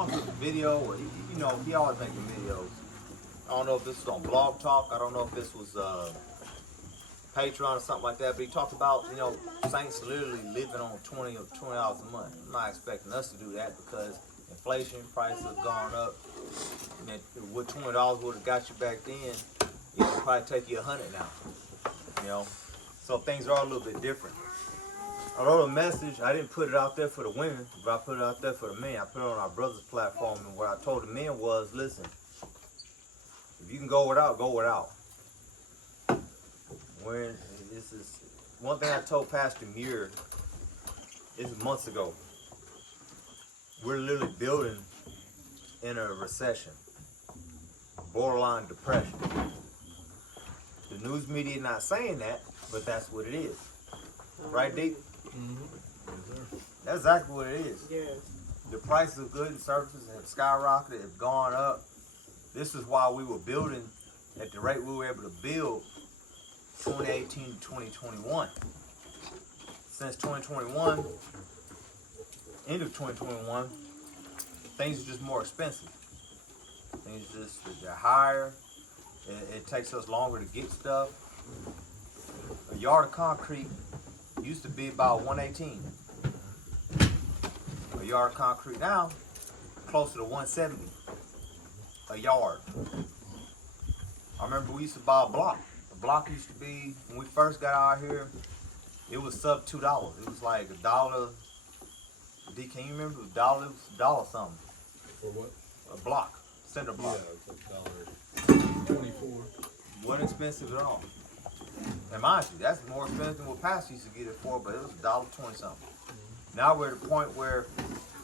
don't know if it's a video or, you know, he always making videos. I don't know if this was on Blog Talk. I don't know if this was Patreon or something like that. But he talked about, you know, Saints literally living on $20 a month. I'm not expecting us to do that because inflation, prices have gone up. And what $20 would have got you back then, it would probably take you 100 now. You know, so things are a little bit different. I wrote a message. I didn't put it out there for the women, but I put it out there for the men. I put it on our brothers' platform, and what I told the men was, listen, if you can go without, go without. When this is one thing I told Pastor Muir, this is months ago. We're literally building in a recession, borderline depression. The news media not saying that, but that's what it is. Right, D? Mm-hmm. That's exactly what it is. Yes. The prices of goods and services have skyrocketed, have gone up. This is why we were building at the rate we were able to build 2018 to 2021. Since 2021, end of 2021, things are just more expensive. Things just, they're higher. It takes us longer to get stuff. A yard of concrete used to be about 118. A yard of concrete now, closer to 170 a yard. I remember we used to buy a block. A block used to be, when we first got out here, it was sub $2. It was like $1. D, can you remember? It was $1, it was $1 something. For what? A block, cinder block. Yeah, it's $1.24. Wasn't expensive at all. And mind you, that's more expensive than what Pastor used to get it for, but it was $1.20 something. Now we're at the point where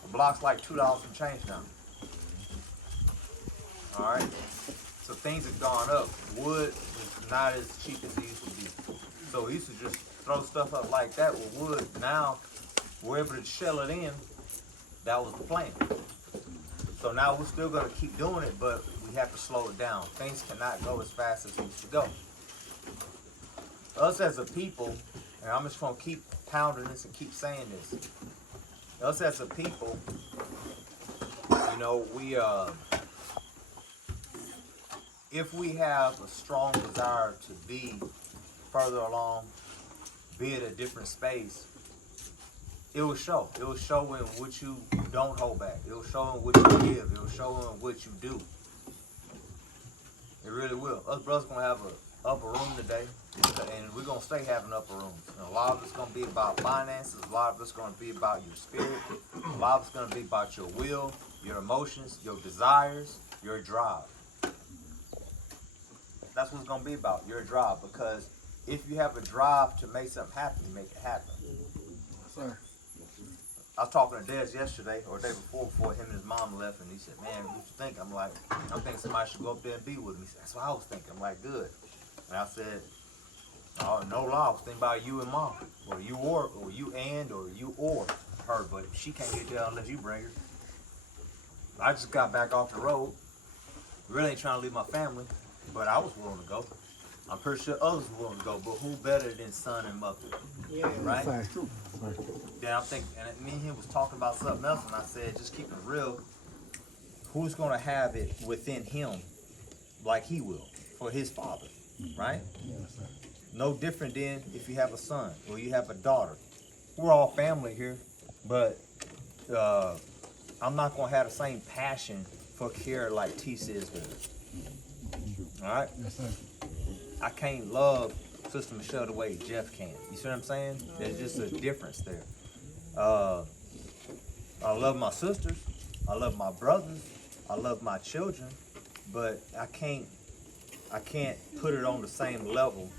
a block's like $2 and change now. All right, so things have gone up. Wood is not as cheap as it used to be. So we used to just throw stuff up like that with wood. Now we're able to shell it in. That was the plan. So now we're still gonna keep doing it, but we have to slow it down. Things cannot go as fast as they used to go. Us as a people, and I'm just gonna keep pounding this and keep saying this. Us as a people, you know, we if we have a strong desire to be further along, be at a different space, it will show. It will show in what you don't hold back. It will show in what you give. It will show in what you do. It really will. Us brothers gonna have a upper room today, and we're gonna stay having upper rooms. And a lot of it's gonna be about finances. A lot of it's gonna be about your spirit. A lot of it's gonna be about your will, your emotions, your desires, your drive. That's what it's gonna be about, your drive. Because if you have a drive to make something happen, you make it happen. Sir. I was talking to Des yesterday, or the day before him and his mom left, and he said, man, what you think? I'm like, I'm thinking somebody should go up there and be with me. He said, that's what I was thinking. I'm like, good. And I said, oh, no lie, I was thinking about you and mom, or you or her, but she can't get there unless you bring her. I just got back off the road. Really ain't trying to leave my family, but I was willing to go. I'm pretty sure others were willing to go, but who better than son and mother? Yeah. Right? Sir. Then I'm thinking, and me and him was talking about something else, and I said, just keep it real. Who's gonna have it within him like he will for his father, right? Yes, sir. No different than if you have a son or you have a daughter. We're all family here, but I'm not gonna have the same passion for care like T says does. All right? Yes, sir. I can't love Sister Michelle the way Jeff can. You see what I'm saying? There's just a difference there. I love my sisters. I love my brothers. I love my children, but I can't put it on the same level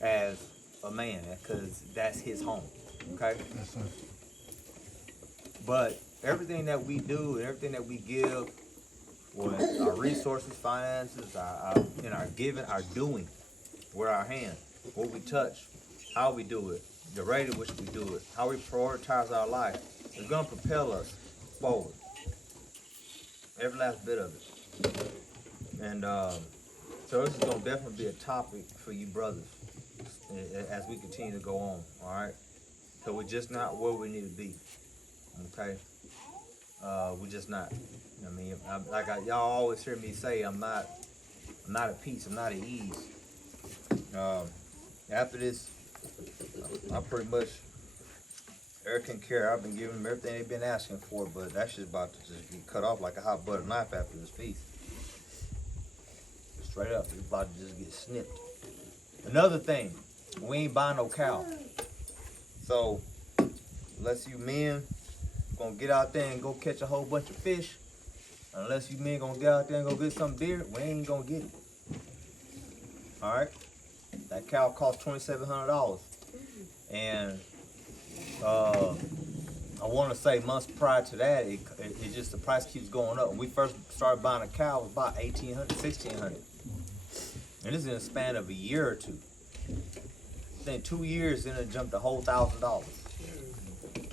as a man, because that's his home. Okay? Yes, sir. But everything that we do and everything that we give, with our resources, finances, our giving, our doing, with our hand, what we touch, how we do it, the rate at which we do it, how we prioritize our life, is going to propel us forward. Every last bit of it. And so this is going to definitely be a topic for you brothers as we continue to go on, all right? So we're just not where we need to be, okay? We're just not. I mean, y'all always hear me say, I'm not at peace. I'm not at ease. After this, I pretty much, Eric can care. I've been giving them everything they've been asking for, but that shit's about to just get cut off like a hot butter knife after this feast. Straight up, it's about to just get snipped. Another thing, we ain't buying no cow. So, unless you men gonna get out there and go catch a whole bunch of fish, unless you men gonna get out there and go get some deer, we ain't gonna get it. All right, that cow cost $2,700, and I want to say months prior to that, it just the price keeps going up. When we first started buying a cow, it was about $1,800, $1,600, and this is in a span of a year or two. Then 2 years, then it jumped a whole $1,000.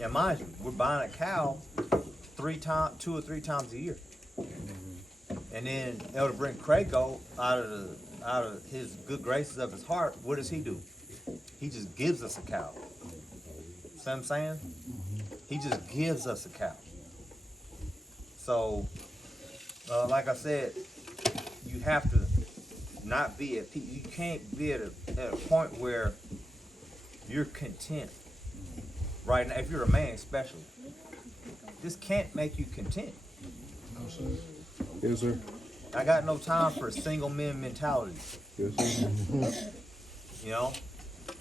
And mind you, we're buying a cow 2 or 3 times a year. And then Elder Brent Crago, out of his good graces of his heart, what does he do? He just gives us a cow. See what I'm saying? He just gives us a cow. So, like I said, you have to not be at peace. You can't be at a point where you're content. Right now, if you're a man especially, this can't make you content. No, sir. Yes, sir. I got no time for a single men mentality. Yes, sir. You know,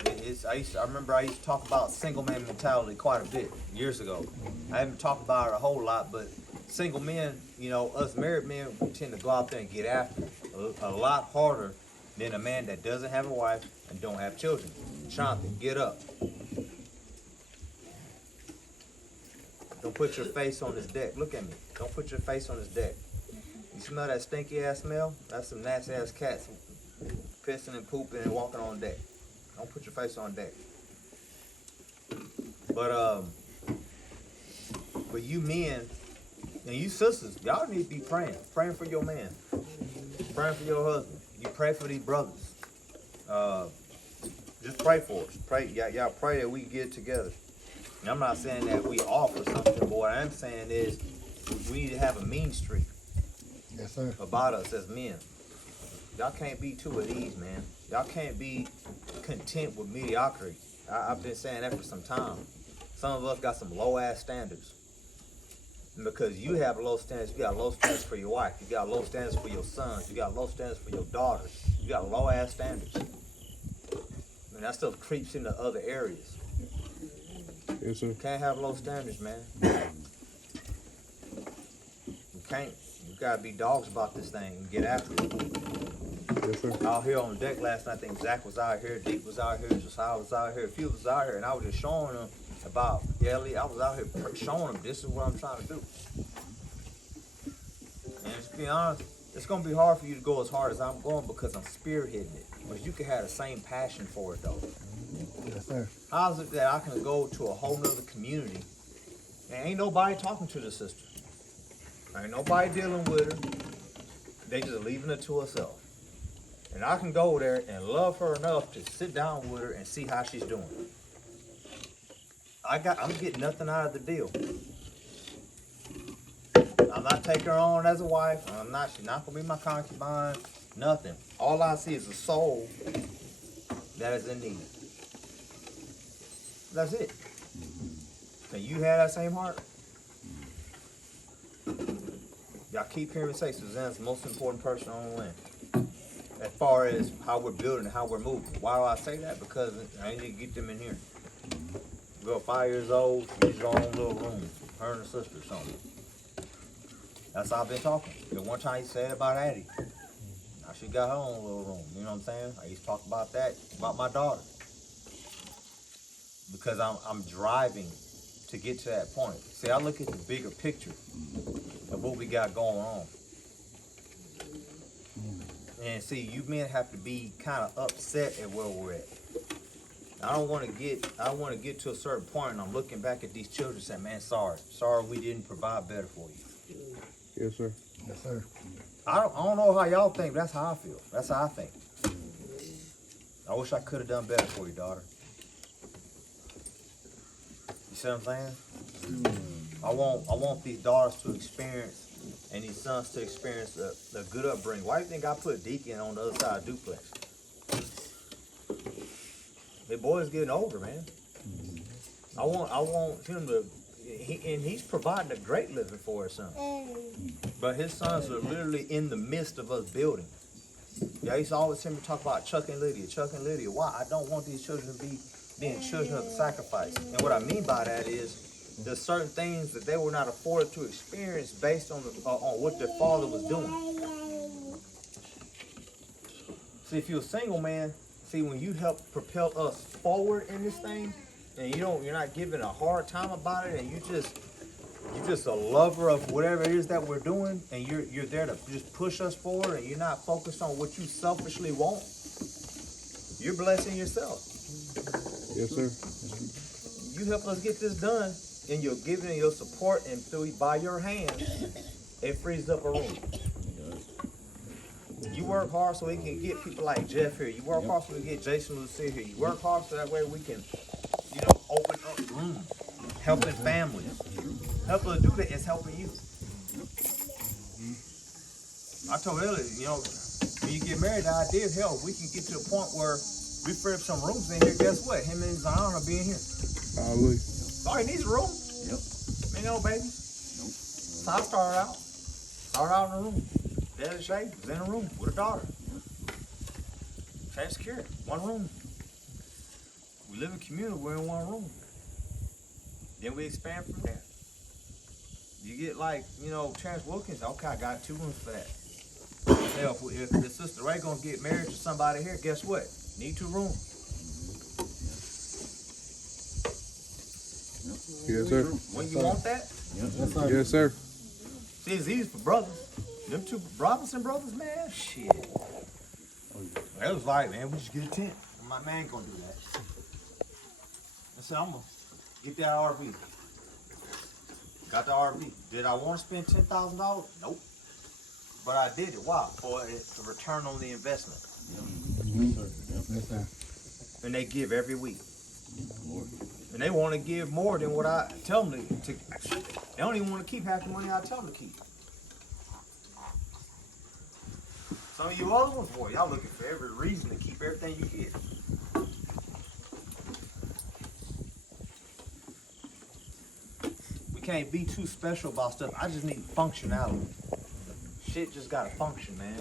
I remember I used to talk about single man mentality quite a bit years ago. I haven't talked about it a whole lot, but single men, you know, us married men, we tend to go out there and get after it a lot harder than a man that doesn't have a wife and don't have children. Jonathan, get up. Don't put your face on this deck. Look at me. Don't put your face on this deck. You smell that stinky ass smell? That's some nasty ass cats pissing and pooping and walking on deck. Don't put your face on deck. But you men and you sisters, y'all need to be praying. Praying for your man. Praying for your husband. You pray for these brothers. Just pray for us. Pray, y'all pray that we get together. And I'm not saying that we offer something, but what I am saying is we need to have a mean streak. Yes, sir. About us as men. Y'all can't be too at ease, man. Y'all can't be content with mediocrity. I've been saying that for some time. Some of us got some low ass standards. And because you have low standards, you got low standards for your wife. You got low standards for your sons. You got low standards for your daughters. You got low ass standards. And that stuff creeps into other areas. Yes, sir. You can't have low standards, man. You can't. You gotta be dogs about this thing and get after it. Yes, sir. Out here on the deck last night, I think Zach was out here, Deep was out here, Josiah was out here, a few was out here, and I was just showing them about, I was out here showing them this is what I'm trying to do. And to be honest, it's gonna be hard for you to go as hard as I'm going because I'm spearheading it. But you can have the same passion for it though. Yes, sir. How's it that I can go to a whole nother community and ain't nobody talking to the sister? Ain't nobody dealing with her. They just leaving her to herself. And I can go there and love her enough to sit down with her and see how she's doing. I'm getting nothing out of the deal. I'm not taking her on as a wife. She's not gonna be my concubine. Nothing. All I see is a soul that is in need. That's it. Can you have that same heart? Y'all keep hearing me say Suzanne's the most important person on the land. As far as how we're building and how we're moving. Why do I say that? Because I need to get them in here. Girl 5 years old, she's her own little room. Her and her sister or something. That's how I've been talking. The one time he said about Addie. Now she got her own little room. You know what I'm saying? I used to talk about that, about my daughter. Because I'm driving to get to that point. See, I look at the bigger picture of what we got going on. And see, you men have to be kind of upset at where we're at. I want to get to a certain point and I'm looking back at these children and saying, man, sorry we didn't provide better for you. Yes, sir. Yes, sir. I don't know how y'all think, but that's how I feel. That's how I think. I wish I could have done better for you, daughter. You see what I'm saying? I want these daughters to experience and these sons to experience a good upbringing. Why do you think I put Deacon on the other side of duplex? The boy's getting older, man. I want him to, and he's providing a great living for his son. But his sons are literally in the midst of us building. Yeah, he used to always hear me talk about Chuck and Lydia. Chuck and Lydia. Why? I don't want these children to be being children of the sacrifice. And what I mean by that is there's certain things that they were not afforded to experience based on what their father was doing. See, if you're a single man, see, when you help propel us forward in this thing, and you're not giving a hard time about it, and you're just a lover of whatever it is that we're doing, and you're there to just push us forward, and you're not focused on what you selfishly want, you're blessing yourself. Yes, sir. You help us get this done, and you're giving your support, and through by your hands, it frees up a room. You work hard so we can get people like Jeff here. You work hard so we can get Jason Lucille here. You work hard so that way we can, open up rooms, helping families. Helping us do that is helping you. I told Elliot, when you get married, the idea is, hell, we can get to a point where we free up some rooms in here. Guess what? Him and Zion are being here. Hallelujah. All he needs a room. Yep. Ain't no babies. So I started out in a room. Daddy Shay was in a room with a daughter. Same security, one room. We live in community, we're in one room. Then we expand from there. You get like, Terrence Wilkins, okay, I got 2 rooms for that. Hell, if the Sister Ray gonna get married to somebody here, guess what? Need 2 rooms. Yes, sir. When you want that? Yes, sir. Yes, sir. See, it's easy for brothers. Them 2 Robinson brothers, man, shit. That was like, man, we just get a tent. My man gonna do that. I said, I'm gonna get that RV. Got the RV. Did I want to spend $10,000? Nope. But I did it. Why? For the return on the investment. Yes, sir. And they give every week. And they want to give more than what I tell them to. They don't even want to keep half the money I tell them to keep. Some of you other ones, boy, y'all looking for every reason to keep everything you get. We can't be too special about stuff. I just need functionality. Shit just gotta function, man.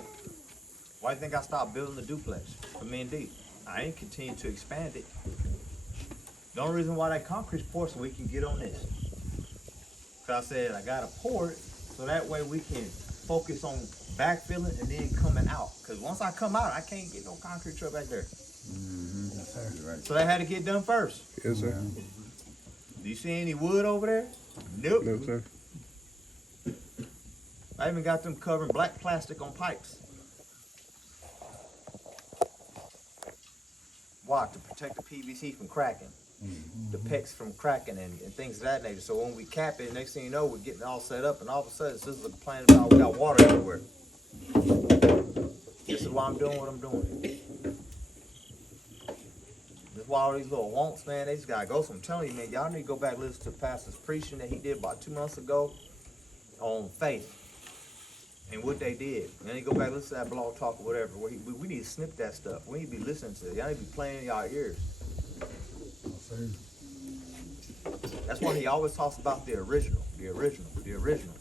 Why do you think I stopped building the duplex for me and D? I ain't continue to expand it. The only reason why that concrete's poured so we can get on this. Cause I said I gotta pour it so that way we can focus on backfilling and then coming out. Cause once I come out, I can't get no concrete truck back there. Yes, sir. Right. So that had to get done first. Yes, sir. Do you see any wood over there? Nope. No, sir. I even got them covering black plastic on pipes. Why? To protect the PVC from cracking. The PEX from cracking and things of that nature. So when we cap it, next thing you know, we're getting all set up, and all of a sudden, this is a complaint about we got water everywhere. This is why I'm doing what I'm doing. This is why all these little wonks, man, they just gotta go. So I'm telling you, man, y'all need to go back and listen to Pastor's preaching that he did about 2 months ago on faith and what they did. And then you go back and listen to that blog talk or whatever. We need to snip that stuff. We need to be listening to it. Y'all need to be playing in y'all ears. Yes, sir. That's why he always talks about the original, the original, the original.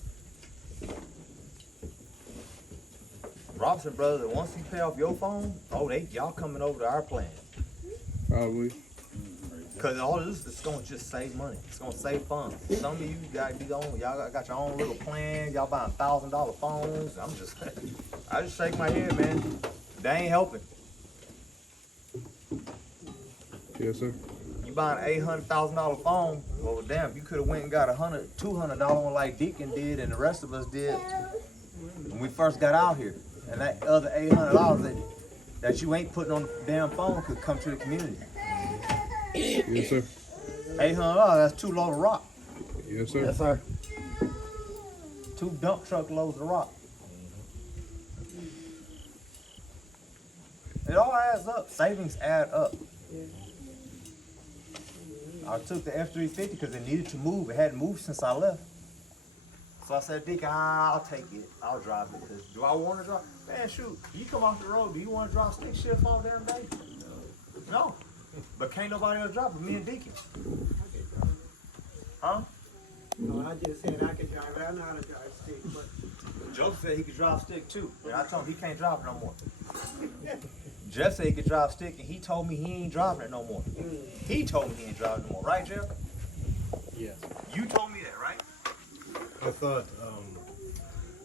Robinson brothers, once you pay off your phone, y'all coming over to our plan. Hallelujah. Cause all this is gonna just save money. It's gonna save funds. Some of you got y'all got your own little plan. Y'all buying $1,000 phones. I just shake my head, man. They ain't helping. Yes, sir. You buying an $800,000 phone? Well, damn, you could have went and got $200 one like Deacon did, and the rest of us did when we first got out here. And that other $800 that you ain't putting on the damn phone could come to the community. Yes, sir. $800, that's 2 loads of rock. Yes, sir. Yes, sir. 2 dump truck loads of rock. It all adds up. Savings add up. I took the F-350 because it needed to move. It hadn't moved since I left. So I said, Dick, I'll take it. I'll drive it. Cause do I want to drive? Man, shoot. You come off the road. Do you want to drive stick shift all damn day? No. But can't nobody else drive but me and Deacon. Huh? No, I just said I could drive it. I know how to drive stick, but Joe said he could drive stick too. And I told him he can't drive it no more. Jeff said he could drive stick, and he told me he ain't driving it no more. He told me he ain't driving it no more. Right, Jeff? Yeah. You told me that, right? I thought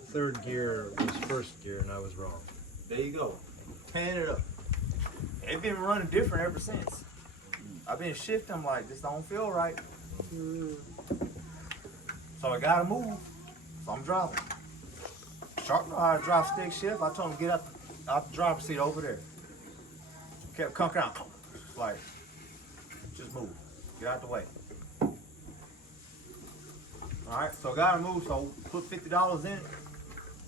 third gear was first gear, and I was wrong. There you go. Pan it up. It's been running different ever since. I've been shifting. I'm like, this don't feel right. So I gotta move. So I'm driving. Sharp know how to drive stick shift. I told him get out the driver's seat over there. Kept conking out. Like, just move. Get out the way. Alright, so I gotta move, so put $50 in it.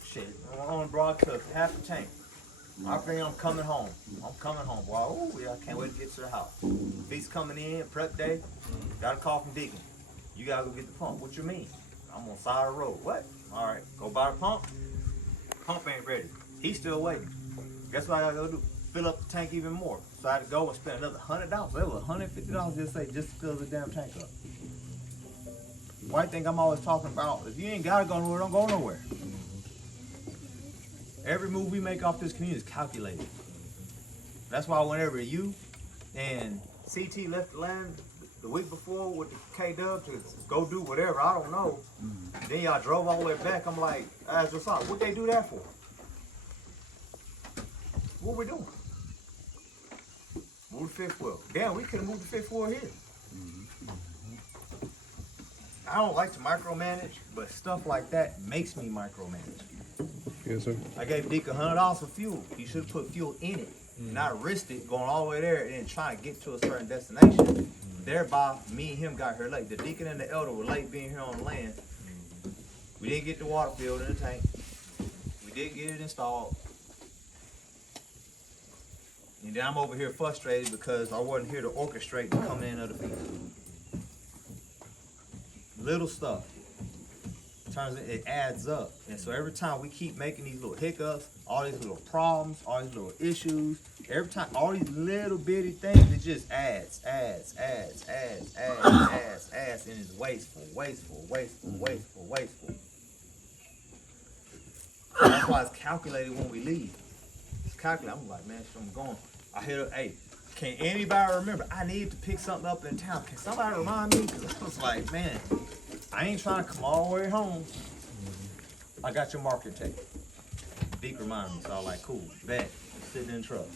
Shit, I only brought it to half the tank. I think I'm coming home. I'm coming home, boy. Oh yeah, I can't wait to get to the house. Feast coming in, prep day. Got a call from Deacon. You gotta go get the pump. What you mean? I'm on the side of the road. What? Alright, go buy the pump. Pump ain't ready. He's still waiting. Guess what I gotta go do? Fill up the tank even more. So I had to go and spend another $100. That was $150 just to fill the damn tank up. One thing I'm always talking about, if you ain't gotta go nowhere, don't go nowhere. Every move we make off this community is calculated. That's why whenever you and CT left the land the week before with the K-Dub to go do whatever, I don't know. Then y'all drove all the way back. I'm like, ask what's up? What they do that for? What we doing? Move the fifth wheel. Damn, we could have moved the fifth wheel here. I don't like to micromanage, but stuff like that makes me micromanage. Yes, sir. I gave Dick $100 for fuel. He should have put fuel in it, not risked it going all the way there and then trying to get to a certain destination. Thereby, me and him got here late. The deacon and the elder were late being here on the land. We didn't get the water filled in the tank. We did get it installed. And then I'm over here frustrated because I wasn't here to orchestrate the coming in of the people. Little stuff. Turns it adds up. And so every time we keep making these little hiccups, all these little problems, all these little issues, every time, all these little bitty things, it just adds, and it's wasteful. That's why it's calculated when we leave. It's calculated. I'm like, man, I'm going. I hit up, hey, can anybody remember? I need to pick something up in town. Can somebody remind me? Because I was like, man, I ain't trying to come all the way home. I got your marker tape. Deke reminded me, so I was like, cool, bet, sitting in the truck.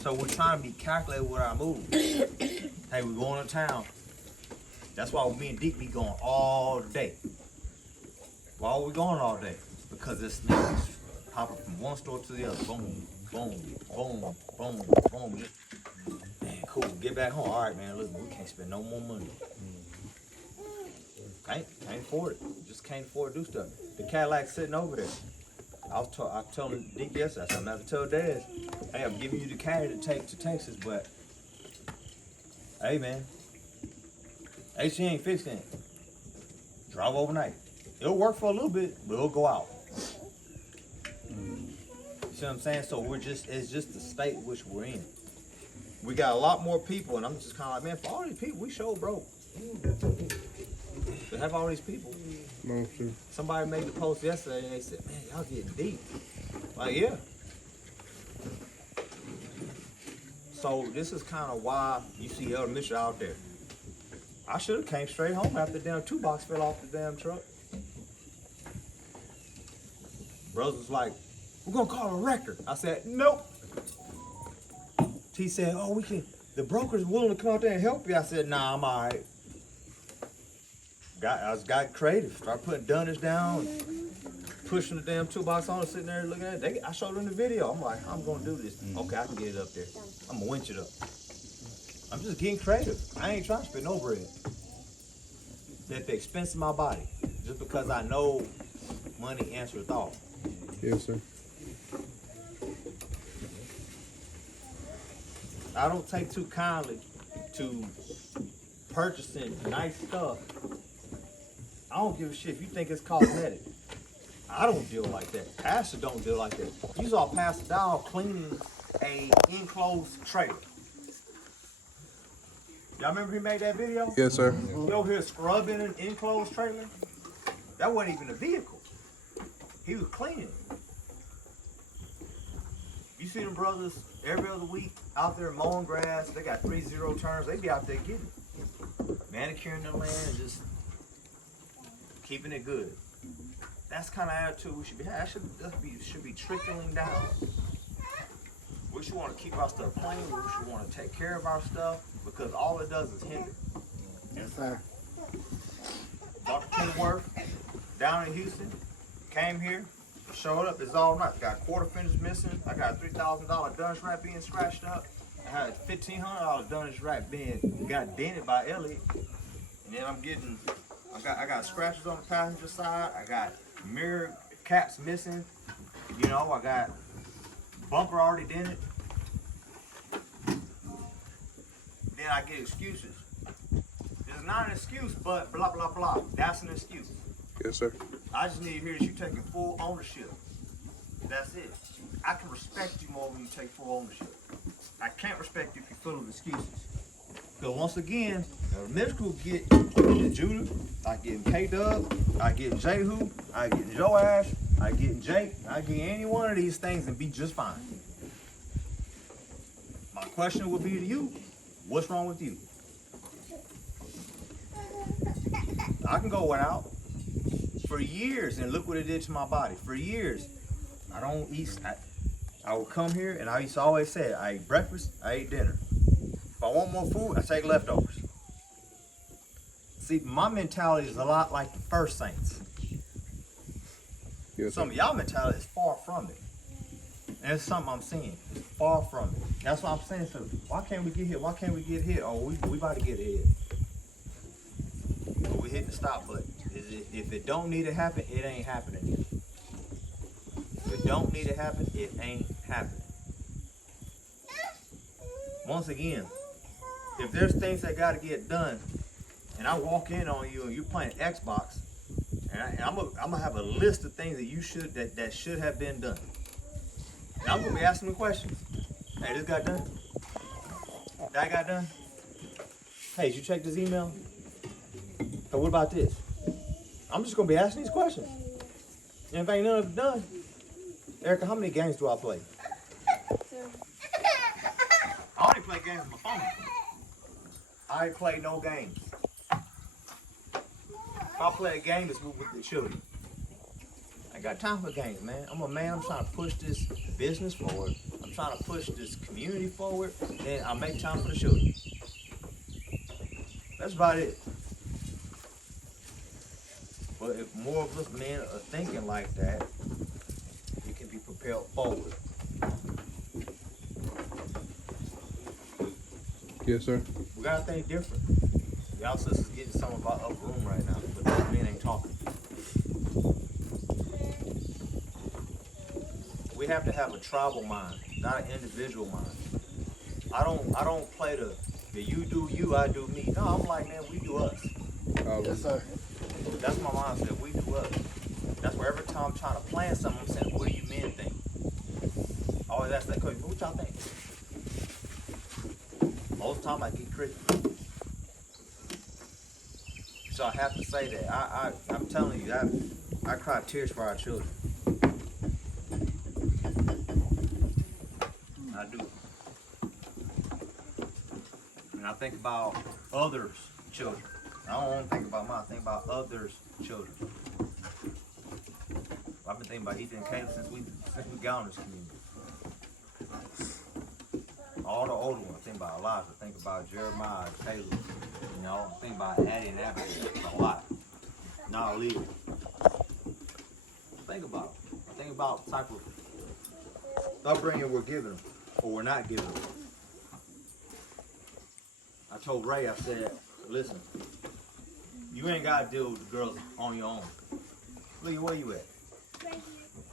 So we're trying to be calculated with our moves. Hey, we're going to town. That's why me and Deke be going all day. Why are we going all day? Because it's niggas hopping from one store to the other. Boom, boom, boom, boom, boom. Just, man, cool, get back home. All right, man, listen, we can't spend no more money. Can't afford it. Just can't afford to do stuff. The Cadillac sitting over there. I told him Dick yesterday, I said, I'm gonna have to tell Dad, hey, I'm giving you the caddy to take to Texas, but hey man, AC ain't fixing it. Drive overnight. It'll work for a little bit, but it'll go out. You see what I'm saying? So it's just the state which we're in. We got a lot more people, and I'm just kind of like, man, for all these people, we show broke. To have all these people. No, sir. Somebody made the post yesterday and they said, man, y'all getting deep. Like, yeah. So this is kind of why you see Elder Mitchell out there. I should have came straight home after the damn 2-box fell off the damn truck. Brothers was like, we're gonna call a record. I said, nope. He said, oh, the broker's willing to come out there and help you. I said, nah, I'm all right. I got creative. Started putting dunners down, pushing the damn 2-box on, sitting there looking at it. I showed them the video. I'm like, I'm gonna do this. Okay, I can get it up there. I'm gonna winch it up. I'm just getting creative. I ain't trying to spend no bread. At the expense of my body, just because I know money answers thought. Yes, sir. I don't take too kindly to purchasing nice stuff, I don't give a shit if you think it's cosmetic. I don't deal like that. Pastor don't deal like that. You saw Pastor Dow cleaning a enclosed trailer. Y'all remember he made that video? Yes, sir. He over here scrubbing an enclosed trailer. That wasn't even a vehicle. He was cleaning it. You see them brothers every other week out there mowing grass. They got 3-0 turns. They be out there getting it. Manicuring the land and just keeping it good. That's the kind of attitude we should be having. That should be trickling down. We should want to keep our stuff clean. We should want to take care of our stuff because all it does is hinder. Yes, sir. Dr. Kenworth down in Houston came here, showed up. It's all nice. Got quarter fenders missing. I got $3,000 dunce rack being scratched up. I had $1,500 dunce rack being got dented by Elliot. And then I got scratches on the passenger side. I got mirror caps missing. You know, I got bumper already dented. Then I get excuses. It's not an excuse, but blah, blah, blah. That's an excuse. Yes, sir. I just need to hear that you taking full ownership. That's it. I can respect you more when you take full ownership. I can't respect you if you're full of excuses. Because once again, middle school get Judah, I get K-Dub, I get Jehu, I get Joash, I get Jake, I get any one of these things and be just fine. My question would be to you, what's wrong with you? I can go without for years and look what it did to my body. For years, I don't eat. I would come here and I used to always say, I ate breakfast, I ate dinner. If I want more food, I take leftovers. See, my mentality is a lot like the first saints. Yes, Some sir. of y'all mentality is far from it. And it's something I'm seeing. It's far from it. That's what I'm saying. So why can't we get hit? Why can't we get hit? Oh, we about to get hit. But we hit the stop button. If it don't need to happen, it ain't happening. If it don't need to happen, it ain't happening. Once again, if there's things that got to get done, and I walk in on you and you're playing Xbox, and I'm gonna have a list of things that that should have been done. And I'm gonna be asking the questions. Hey, this got done? That got done? Hey, did you check this email? Hey, what about this? I'm just gonna be asking these questions. And if ain't none of it done, Erica, how many games do I play? I only play games on my phone. I ain't play no games. If I play a game, it's with the children. I got time for games, man. I'm a man. I'm trying to push this business forward. I'm trying to push this community forward. And I make time for the children. That's about it. But if more of us men are thinking like that, it can be propelled forward. Yes, sir. We gotta think different. Y'all sisters getting some of our upper room right now, but those men ain't talking. We have to have a tribal mind, not an individual mind. I don't play the you do you, I do me. No, I'm like, man, we do us. Yes, sir. That's my mindset. We do us. That's where every time I'm trying to plan something, I'm saying, what do you men think? I always ask that question, what y'all think? Most of the time I get critical. So I have to say that. I'm telling you, I cry tears for our children. I do. And I think about others' children. I don't want to think about mine, I think about others' children. I've been thinking about Ethan and Caleb since we got in this community. All the older ones, think about Elijah, think about Jeremiah, Caleb, you know, think about Addie and Abigail a lot. Now leave. Think about it. Think about the type of upbringing we're giving them, or we're not giving them. I told Ray, I said, listen, you ain't got to deal with the girls on your own. Lee, where you at?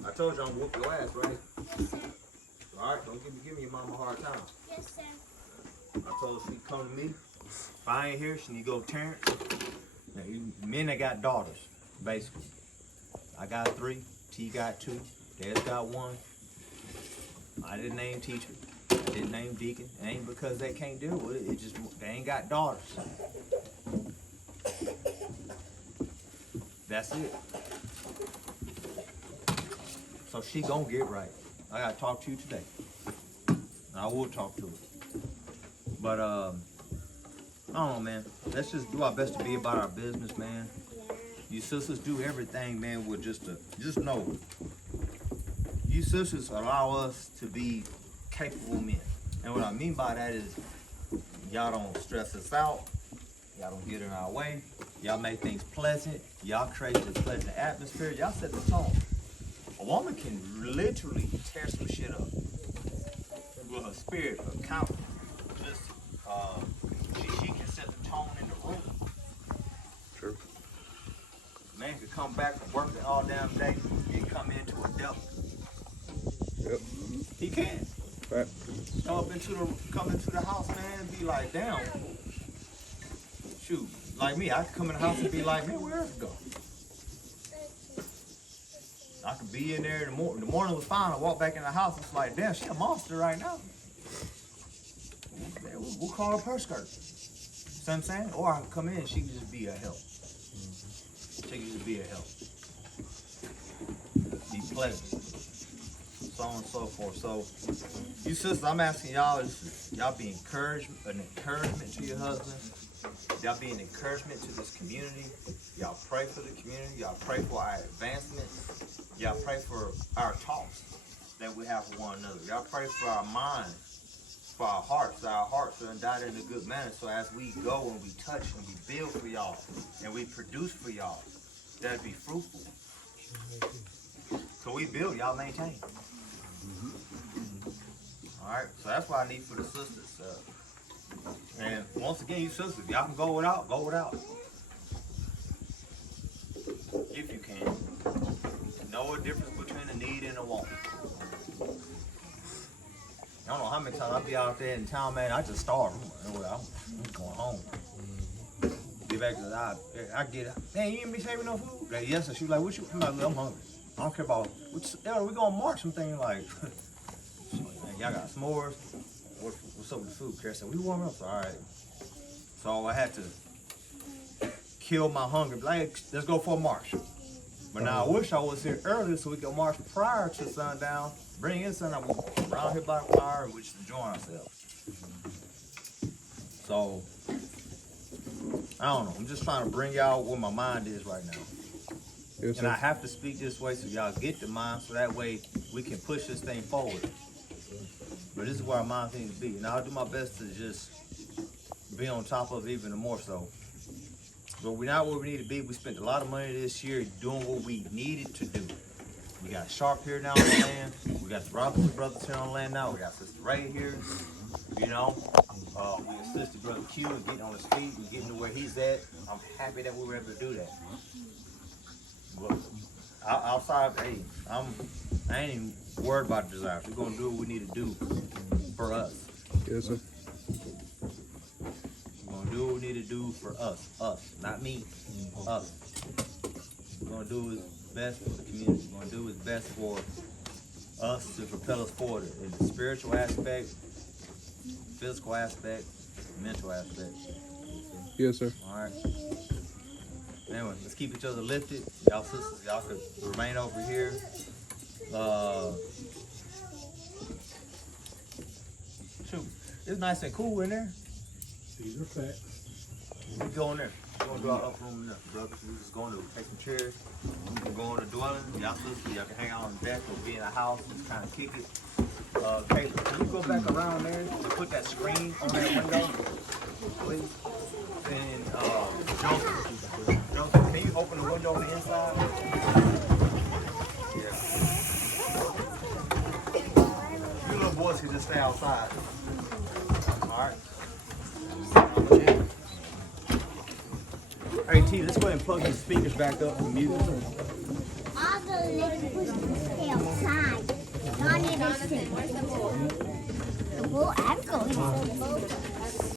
I told you I'm gonna whoop your ass, Ray. All right, don't give me your mama a hard time. Yes, sir. I told her she'd come to me If I ain't here, she need to go to Terrence. Now, men that got daughters, basically. I got 3, T got 2, Dad's got 1. I didn't name teacher, I didn't name deacon. It ain't because they can't deal with it, it just, they ain't got daughters. That's it. So she gonna get right. I gotta talk to you today. I will talk to her. But I don't know, man. Let's just do our best to be about our business, man. You sisters do everything, man, with just know. You sisters allow us to be capable men. And what I mean by that is y'all don't stress us out. Y'all don't get in our way. Y'all make things pleasant. Y'all create this pleasant atmosphere. Y'all set the tone. A woman can literally tear some shit up with her spirit, her confidence. Just, she can set the tone in the room. True. Man could come back from working all damn day and come into a devil. Yep. He can. Right. Come into the house, man, and be like, damn. Shoot, like me, I could come in the house and be like, man, where'd it go? I could be in there in the morning. The morning was fine. I walk back in the house. It's like, damn, she a monster right now. We'll call her purse skirt. See what I'm saying? Or I can come in and she can just be a help. She can just be a help. Be pleasant. So on and so forth. So, you sisters, I'm asking y'all, y'all be an encouragement to your husbands. Y'all be an encouragement to this community. Y'all pray for the community. Y'all pray for our advancements. Y'all pray for our talks that we have for one another. Y'all pray for our minds, for our hearts. Our hearts are indicted in a good manner. So as we go and we touch and we build for y'all and we produce for y'all, that'll be fruitful. So we build, y'all maintain. All right, so that's what I need for the sisters. And once again, you sisters, y'all can go without, go without. If you can. Know a difference between a need and a want. I don't know how many times I be out there in town, man, I just starve. I'm going home. Get back to the I get it. Man, you ain't be saving no food? Like, yes, sir. She was like, what you? I'm like, I'm hungry. I don't care about, we gonna march something like, y'all got s'mores? What's up with the food? Kara said, we warm up. So, all right. So I had to kill my hunger. Like, let's go for a march. But now I wish I was here earlier so we could march prior to sundown. Bring in sundown around here by the fire and we just enjoy ourselves. So, I don't know. I'm just trying to bring y'all where my mind is right now. Yes, And I have to speak this way so y'all get the mind so that way we can push this thing forward. But this is where our mind needs to be. And I'll do my best to just be on top of it even more so. But we're not where we need to be. We spent a lot of money this year doing what we needed to do. We got Sharp here now on the land. We got the Robinson brothers here on the land now. We got Sister Ray here. You know, we assisted Brother Q in getting on his feet and getting to where he's at. I'm happy that we were able to do that. But outside, hey, I ain't even worried about the desires. We're gonna do what we need to do for us. Yes, sir. We're gonna do what we need to do for us, not me, us. We're gonna do what's best for the community. We're gonna do what's best for us to propel us forward in the spiritual aspect, physical aspect, mental aspect. Yes, sir. All right. Anyway, let's keep each other lifted. Y'all sisters, y'all could remain over here. Shoot, it's nice and cool in there. These are facts. We go in there. We're going to do our up room in there, brother. We're just going to take some chairs. We're going to the dwelling. Y'all sisters, y'all can hang out on the deck or be in the house and just kind of kick it. Kate, can you go back around there and put that screen on that window, please? And Joseph, can you open the window on the inside? Yeah. You little boys can just stay outside. All right. Hey T, let's go ahead and plug these speakers back up for music. All the little stay outside. Not in the city. The bull, I'm going to the boat.